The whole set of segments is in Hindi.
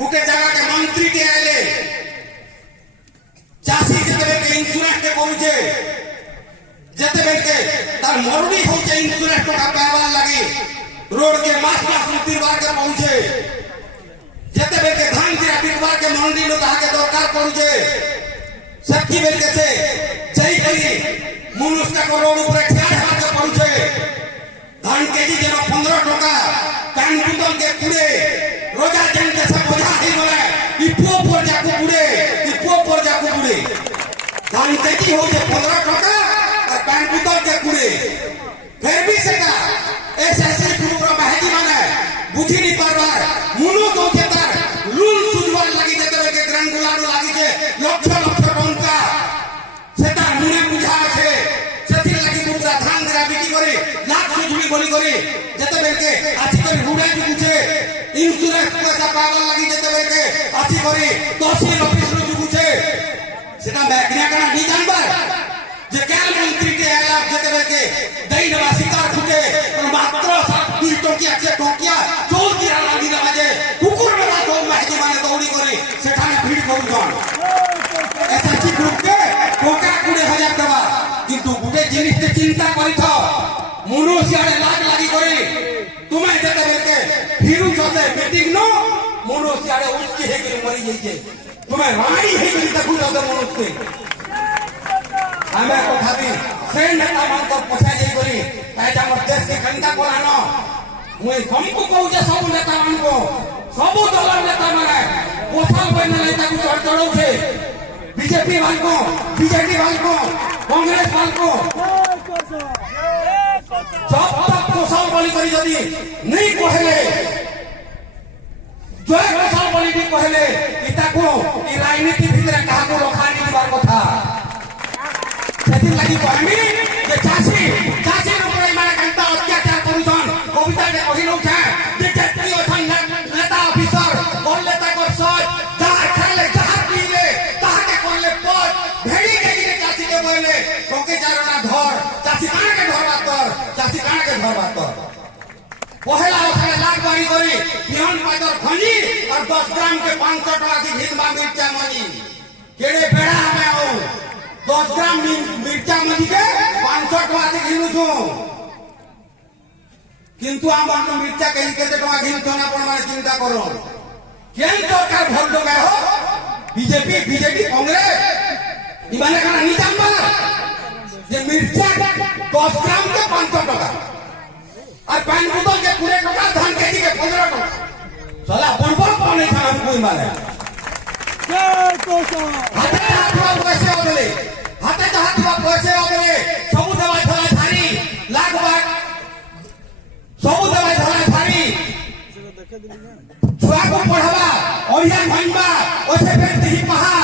गुटे जगह के मंत्री के आले चासी जते के इंश्योरेंस के पहुंचे जते के तार मरुड़ी होचे इंश्योरेंस का पावा लगी रोड के मास मास उतिरवार के पहुंचे जते के धान के बिकवार के मंडी लो कहा के दरकार पहुंचे सबकी बेल के से सही करी मुनुष्का को रोड ऊपर ख्याल हाथ पहुंचे धान केजी जब 15 टका कान बुतल के पूरे रोजा जन के सब बोझा ही बोले इपो पर जाको पूरे धान केजी हो जे 15 टका और कान बुतल के पूरे फिर भी सेका एसएससी प्रोग्राम महगी माने बुझी नहीं पारबार मुनु तो जेतार लून सुजवार लागि जेते के ग्रांड गुलाडो लागि जे लक्ष टका सेटा मुने बुझा আছে সেতি লাগি মুদ্রা ধান দেয়া বিক্রি করে লাখ সুজুলি বলি করে যেতে বেকে আছি করে হুড়া জুগুছে ইন্স্যুরেন্স পয়সা পাগল লাগি যেতে বেকে আছি করে তহসিল অফিস রু জুগুছে সেটা ব্যাকরিয়া কানা নি জানবা যে কাল মন্ত্রী কে এলা যেতে বেকে দেই দেবা শিকার ফুটে মাত্র 2 টকিয়া আছে টকিয়া চৌকিয়া লাগি দেবা যে কুকুর মেলা তো মাইকি মানে দৌড়ি করে সেখানে ভিড় করুন এসএসসি গ্রুপ কে टोका 20,000 देवा किंतु गुटे जिनिस के चिंता करिथ मनुष्य लाग लागि करे तुम्हें जेते बेके फिरु जते मीटिंग नो मनुष्य उच्च हे के मरी जाइए तुम्हें रानी हे के देखु जते मनुष्य हमें को भाबी से नेता मान को पछा जाई करी काहे हमर देश के खंडा कोलानो मुई हमको कहू जे सब नेता मान को सब दल नेता माने पोछा बन नेता को चढ़ चढ़ौ छे बीजेपी वालों कांग्रेस वालों जब तक कोसाल बोली करी जदी नहीं कहले जय कोसाल बोली नहीं कहले इता को ई राजनीति भीतर कहा को रखानी दिबार कथा सेति लागि कहमी जे चासी ऊपर माने कंता अत्याचार करूछन कविता के कहिलो छे जे जति अथन नेता ऑफिसर बोल लेता कर सच जहां खाले जहां पीले ताहा के करले पद भेड़ी के चासी के बोले कोके चारना धर चासी काना के धर बात कर पहला ओखले लाख बारी करी बिहान पादर खनी और 10 ग्राम के 500 टका की घिन मिर्चा मनी केड़े बेड़ा हमें आओ 10 ग्राम मिर्चा मनी के 500 टका की घिनु छु किंतु हम मिर्चा के केते टका घिन छना पण माने चिंता करो केन सरकार भोट दोगे हो बीजेपी कांग्रेस इबाने काना नी जानबा जे मिर्चा 10 ग्राम के 500 टका और पान बोतल के पूरे टका धान केजी के 15 टका साला बनबो कोने था हम कोई मारे जय कोसा हाथे हाथ पैसे होले सब दवाई थला थारी लाख बार सब दवाई थला थारी छुआ को पढ़ावा ओरिया भंबा ओसे फेर दिही पहा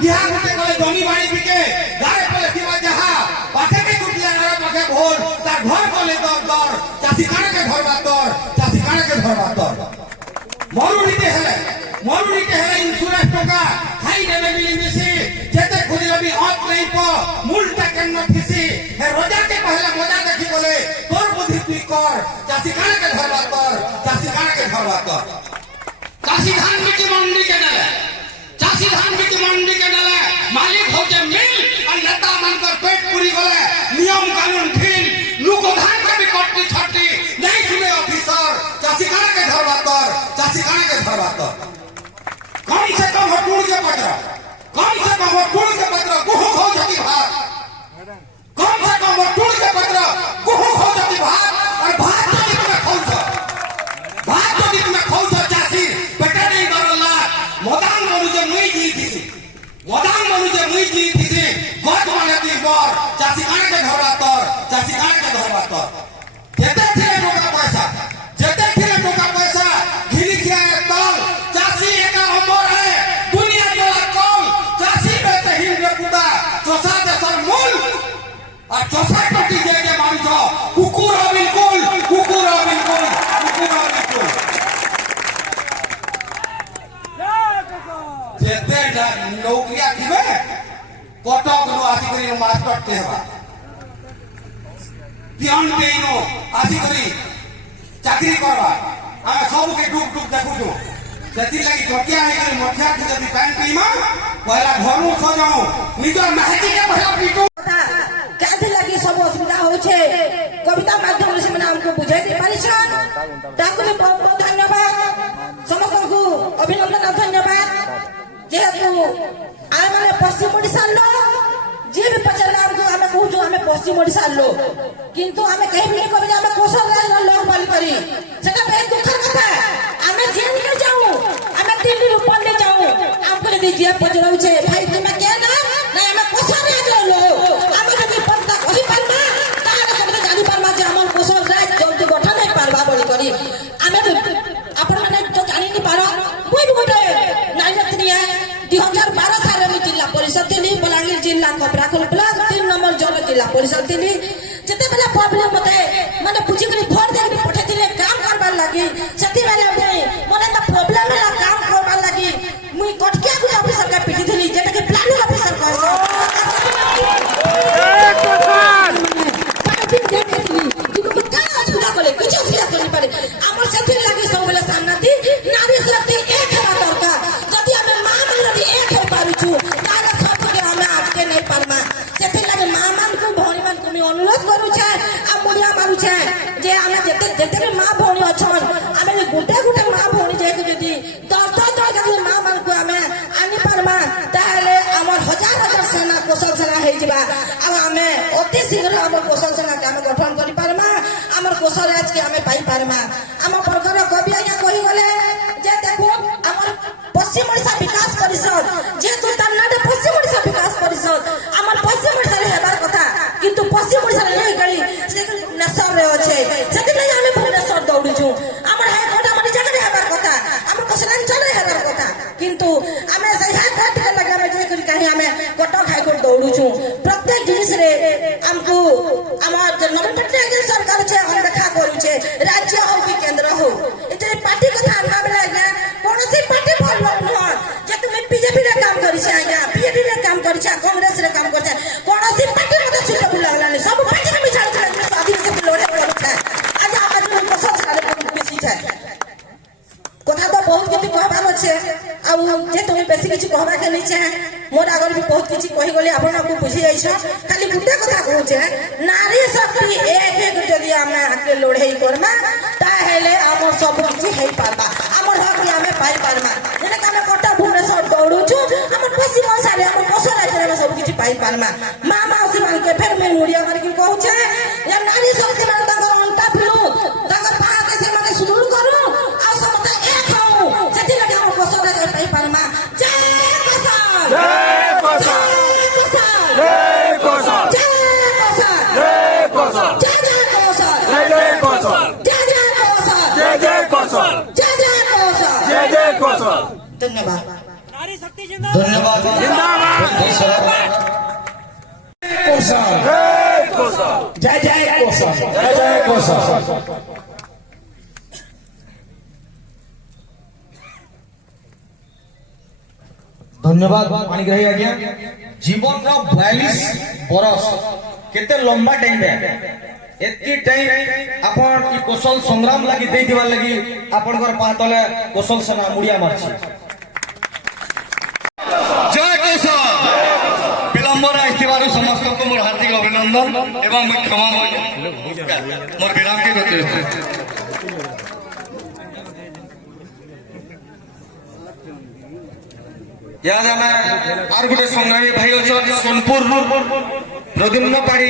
बिहार में गले जमी बाड़ी बिके गाय पे किवा जहा पाके के कुटिया रे पाके भोर ता घर गले दर चासी काना के घर बातर मरुड़ी के है इंश्योरेंस टका खाई देबे मिली मिसी जेते खुदी लबी हाथ नहीं प मूलटा केन थिसी हे रोजा के पहला मजा देखी बोले तोर बुद्धि तू कर चासी काना के घर बातर चासी धान मिट्टी मंडी के डाले मालिक हो जे मिल और नेता मन कर पेट पूरी गले नियम कानून ढील लुको धान के भी कटती छटती नहीं सुने ऑफिसर चासी काना के घर बातर कम से कम टूड़ के पत्र गुहू खो जती भात और भात जदी तुम्हें खाऊ चासी बेटा नहीं करला मदान मनु जे मुई जी थी गत माने दी बर चासी काना के घर बातर जेते थिले टका पैसा घिनी खिया तल चासी एका हमर है दुनिया जोला कम चासी बेते हिम रे पुता चोसा देसर मूल और चोसा टटी जे मानुछ कुकुर बिल्कुल जेते नौकरिया दिबे कटक नो आसी करी मास्टर तेवा पियन देइनो आसी करी चाकरी करवा हम सब के डूब देखु सेति लागि कटिया है मठिया के जदी पैन पीमा पहला घरु सजाओ निजर महती के पहला पीटो काहे लागि सब असुविधा होय छे कविता माध्यम से मने हमको बुझाई दे पारिछन ताको भी बहुत बहुत धन्यवाद समस्त को अभिनंदन और धन्यवाद जेहेतु आय माने पश्चिम ओडिसा लो जे भी पचला हमको हमें कहू हमें पश्चिम ओडिसा लो किंतु हमें कहीं भी कहबे हमें कोसल लोग बाली करी सेटा बहुत दुखर कथा हमें जेल के जाऊं हमें दिल्ली ऊपर ले जाऊं हमको यदि जे पचराउ छे भाई तुम के ना नहीं हमें कोसल राज लो हमें यदि पत्ता कहि पारमा तारे सब जानि पारमा जे हमर कोसल राज जल्दी गठन नहीं पारबा बोली करी हमें अपन माने तो जानि नहीं पारो कोई भी गोटे नाई रत्नी है 2012 साल में जिला परिषद दिल्ली बलांगीर जिला कपराखोल ब्लॉक 3 नंबर जन जिला परिषद दिल्ली जते बेला प्रॉब्लम मते माने पूछी करी फोन दे के पठे दिले काम करबार लागि सती बेला में मने त प्रॉब्लम है काम करबार लागि मुई कटकिया को ऑफिसर का पिटी दिली जेटा के प्लानिंग ऑफिसर कुछ असुविधा कर पारे हमर सती लागि सब बेला सामना थी नारी शक्ति एक है दरकार जदी हमें मां मन एक है पारू छु ताला सब के हमें आटके नहीं पारमा सेति लागि मां मन को भौणी मन को अनुरोध करू छे आ मुडिया मारू छे जे हमें जते मां भौणी अछन हमें गुटे गुटे मां भौणी जे के जदी 10 जदी मां मन को हमें आनी पारमा ताले हमर हजार हजार सेना कौशल सेना हे जिबा अब हमें अति शीघ्र हमर कौशल सेना के हमें गठन करि पारमा हमर कौशल राज के हमें पाई पारमा हम प्रकार कवि आज्ञा कहि गले जे देखो हमर पश्चिम ओडिशा विकास परिषद जे तो तन्नाडे पश्चिम ओडिशा विकास परिषद हमर पश्चिम ओडिशा रे हेबार कथा किंतु पश्चिम ओडिशा रे नहीं गली से नसर रे अछि सेति नै हमें भुवनेश्वर दौड़ी छु हमर है कोटा मन जगह रे हेबार कथा हमर कौशलांचल रे हेबार कथा किंतु हमें से है कोट के लगे हमें जे करी कहीं हमें कोटा खाई को दौड़ू छु प्रत्येक जिनिस रे हमको हमर जे नवीन पटनायक सरकार छे हम देखा करू छे राज्य हो कि केंद्र हो एते पार्टी कथा हमरा में लागे कोनोसी पार्टी भल न जे तुम बीजेपी रे काम करी छे आज्ञा बीजेपी रे काम करी छे कांग्रेस रे काम करी छे कोनोसी पार्टी मते छुट लागला नहीं सब पार्टी में विचार करे स्वाधीन से लड़े करू छे आज आज हम पसंद करे बेसी छे कथा तो बहुत किछि कहबार छे आ जे तुम बेसी किछि कहबा के नहीं छे मोर आगर भी बहुत किछि कहि गले आपण को बुझी जाई छ खाली गुटे कथा कहू छे नारी शक्ति एक एक जदी हमें आके लड़ाई करमा ताहेले हमर सब किछि हेई पारबा हमर हक हमें पाई पारमा जेने का हमें कोटा भुवनेश्वर दौड़ू छु हमर पश्चिम सारे हमर कोसर राज्य में सब किछि पाई पारमा मां मौसी मान के फिर मैं मुड़िया कर के कहू छे या नारी शक्ति मान तंगर उल्टा फिरू तंगर पहा के से माने सुदूर करू आ समता एक हो सेति लगे हमर कोसर राज्य पाई पारमा जय कोसर जय कोसर जय कोसर जय कोसर जय कोसर जय कोसर जय जय कोसर जय कोसर जय जय कोसर धन्यवाद नारी शक्ति जिंदाबाद धन्यवाद कोसर जय कोसर जय जय कोसर जय जय कोसर धन्यवाद पाणिग्राही आज्ञा जीवन रो 42 बरस केते लंबा टाइम है एतकी टाइम आपण की कौशल संग्राम लागि दे दिवार लागि आपनकर पातले कौशल सेना मुड़िया मारछि जय कोसर विलंबर आइथिबारु समस्त को मोर हार्दिक अभिनंदन एवं मैं क्षमा मोर विराम के गति याद हमें आर गोटे संग्रामी भाई अच्छा सोनपुर प्रद्युम्न पाड़ी